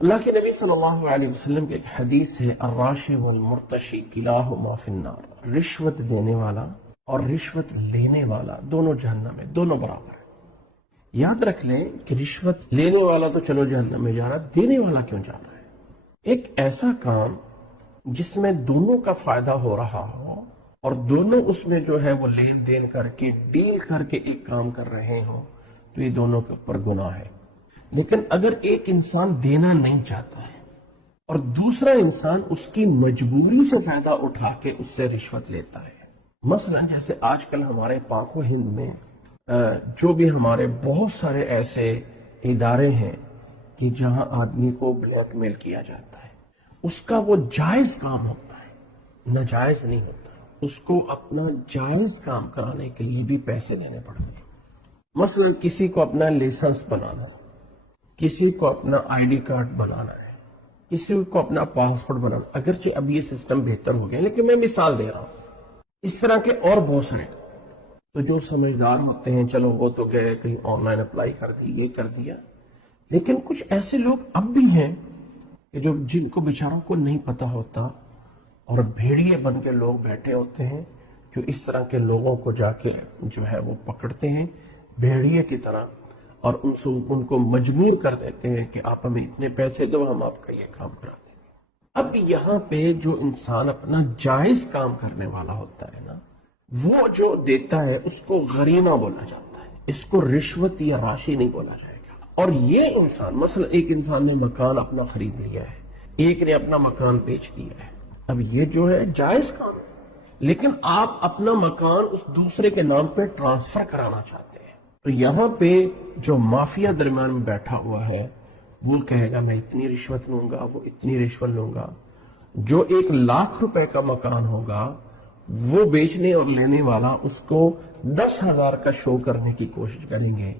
اللہ کے نبی صلی اللہ علیہ وسلم کی ایک حدیث ہے، الراشی والمرتشی کلاہما فی النار، رشوت دینے والا اور رشوت لینے والا دونوں جہنم میں، دونوں برابر ہیں۔ یاد رکھ لیں کہ رشوت لینے والا تو چلو جہنم میں جا رہا، دینے والا کیوں جا رہا ہے؟ ایک ایسا کام جس میں دونوں کا فائدہ ہو رہا ہو اور دونوں اس میں جو ہے وہ لین دین کر کے ڈیل کر کے ایک کام کر رہے ہوں تو یہ دونوں کے اوپر گناہ ہے۔ لیکن اگر ایک انسان دینا نہیں چاہتا ہے اور دوسرا انسان اس کی مجبوری سے فائدہ اٹھا کے اس سے رشوت لیتا ہے، مثلا جیسے آج کل ہمارے پاک و ہند میں جو بھی ہمارے بہت سارے ایسے ادارے ہیں کہ جہاں آدمی کو بلیک میل کیا جاتا ہے، اس کا وہ جائز کام ہوتا ہے، ناجائز نہیں ہوتا، اس کو اپنا جائز کام کرانے کے لیے بھی پیسے دینے پڑتے ہیں۔ مثلا کسی کو اپنا لائسنس بنانا، کسی کو اپنا آئی ڈی کارڈ بنانا ہے، کسی کو اپنا پاسپورٹ بنانا، اگرچہ اب یہ سسٹم بہتر ہو گیا لیکن میں مثال دے رہا ہوں، اس طرح کے اور بہت سارے۔ تو جو سمجھدار ہوتے ہیں چلو وہ تو گئے کہیں آن لائن اپلائی کر دی، یہ کر دیا، لیکن کچھ ایسے لوگ اب بھی ہیں کہ جن کو بیچاروں کو نہیں پتا ہوتا اور بھیڑیے بن کے لوگ بیٹھے ہوتے ہیں جو اس طرح کے لوگوں کو جا کے جو ہے وہ پکڑتے ہیں بھیڑیے کی طرح اور ان کو مجبور کر دیتے ہیں کہ آپ ہمیں اتنے پیسے دو، ہم آپ کا یہ کام کرا دیں۔ اب یہاں پہ جو انسان اپنا جائز کام کرنے والا ہوتا ہے نا، وہ جو دیتا ہے اس کو غریمہ بولا جاتا ہے، اس کو رشوت یا راشی نہیں بولا جائے گا۔ اور یہ انسان، مثلا ایک انسان نے مکان اپنا خرید لیا ہے، ایک نے اپنا مکان بیچ دیا ہے، اب یہ جو ہے جائز کام ہے، لیکن آپ اپنا مکان اس دوسرے کے نام پہ ٹرانسفر کرانا چاہتے ہیں، تو یہاں پہ جو مافیا درمیان میں بیٹھا ہوا ہے وہ کہے گا میں اتنی رشوت لوں گا، وہ اتنی رشوت لوں گا۔ جو 1,00,000 روپے کا مکان ہوگا وہ بیچنے اور لینے والا اس کو 10,000 کا شو کرنے کی کوشش کریں گے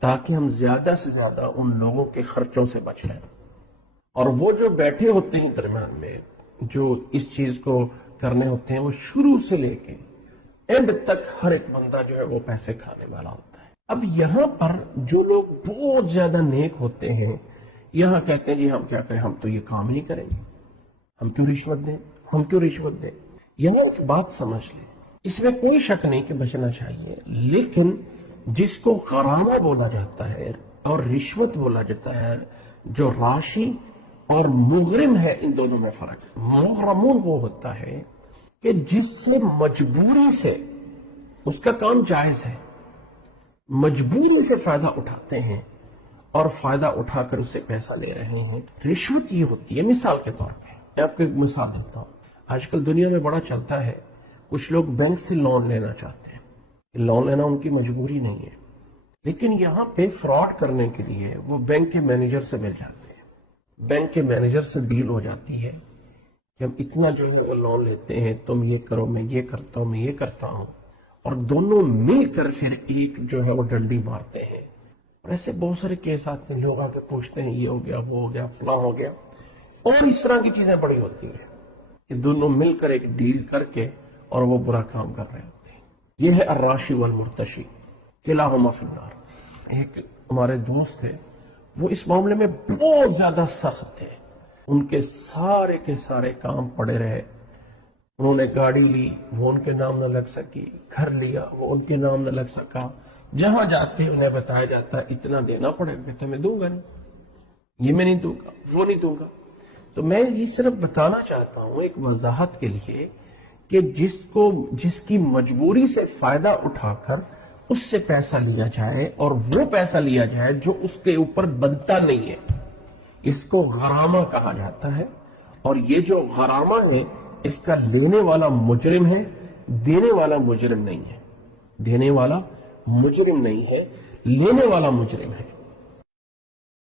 تاکہ ہم زیادہ سے زیادہ ان لوگوں کے خرچوں سے بچ جائیں۔ اور وہ جو بیٹھے ہوتے ہیں درمیان میں جو اس چیز کو کرنے ہوتے ہیں، وہ شروع سے لے کے اینڈ تک ہر ایک بندہ جو ہے وہ پیسے کھانے والا ہوتا ہے۔ اب یہاں پر جو لوگ بہت زیادہ نیک ہوتے ہیں یہاں کہتے ہیں جی ہم کیا کریں، ہم تو یہ کام نہیں کریں گے، ہم کیوں رشوت دیں، ہم کیوں رشوت دیں۔ یہاں ایک بات سمجھ لیں، اس میں کوئی شک نہیں کہ بچنا چاہیے، لیکن جس کو غرامہ بولا جاتا ہے اور رشوت بولا جاتا ہے، جو راشی اور مغرم ہے، ان دونوں میں فرق ہے۔ مغرمون وہ ہوتا ہے کہ جس سے مجبوری سے، اس کا کام جائز ہے، مجبوری سے فائدہ اٹھاتے ہیں اور فائدہ اٹھا کر اس سے پیسہ لے رہے ہیں۔ رشوت یہ ہوتی ہے، مثال کے طور پہ میں آپ کو ایک مثال دیتا ہوں، آج کل دنیا میں بڑا چلتا ہے، کچھ لوگ بینک سے لون لینا چاہتے ہیں، لون لینا ان کی مجبوری نہیں ہے، لیکن یہاں پہ فراڈ کرنے کے لیے وہ بینک کے مینیجر سے مل جاتے ہیں، بینک کے مینیجر سے ڈیل ہو جاتی ہے کہ ہم اتنا جو ہے وہ لون لیتے ہیں، تم یہ کرو، میں یہ کرتا ہوں، میں یہ کرتا ہوں، اور دونوں مل کر پھر ایک جو ہے وہ ڈنڈی مارتے ہیں۔ اور ایسے بہت سارے کیس آتے ہیں، لوگ آ کے پوچھتے ہیں یہ ہو گیا، وہ ہو گیا، فلاں ہو گیا، اور اس طرح کی چیزیں بڑی ہوتی ہیں کہ دونوں مل کر ایک ڈیل کر کے اور وہ برا کام کر رہے ہوتے ہیں۔ یہ ہے الراشی والمرتشی کلاہما فی النار۔ ایک ہمارے دوست تھے، وہ اس معاملے میں بہت زیادہ سخت تھے، ان کے سارے کام پڑے رہے، انہوں نے گاڑی لی وہ ان کے نام نہ لگ سکی، گھر لیا وہ ان کے نام نہ لگ سکا، جہاں جاتے انہیں بتایا جاتا اتنا دینا پڑے گا، کہتے میں دوں گا نہیں، یہ میں نہیں دوں گا، وہ نہیں دوں گا۔ تو میں یہ صرف بتانا چاہتا ہوں ایک وضاحت کے لیے کہ جس کی مجبوری سے فائدہ اٹھا کر اس سے پیسہ لیا جائے اور وہ پیسہ لیا جائے جو اس کے اوپر بنتا نہیں ہے، اس کو غرامہ کہا جاتا ہے۔ اور یہ جو غرامہ ہے اس کا لینے والا مجرم ہے، دینے والا مجرم نہیں ہے، دینے والا مجرم نہیں ہے، لینے والا مجرم ہے۔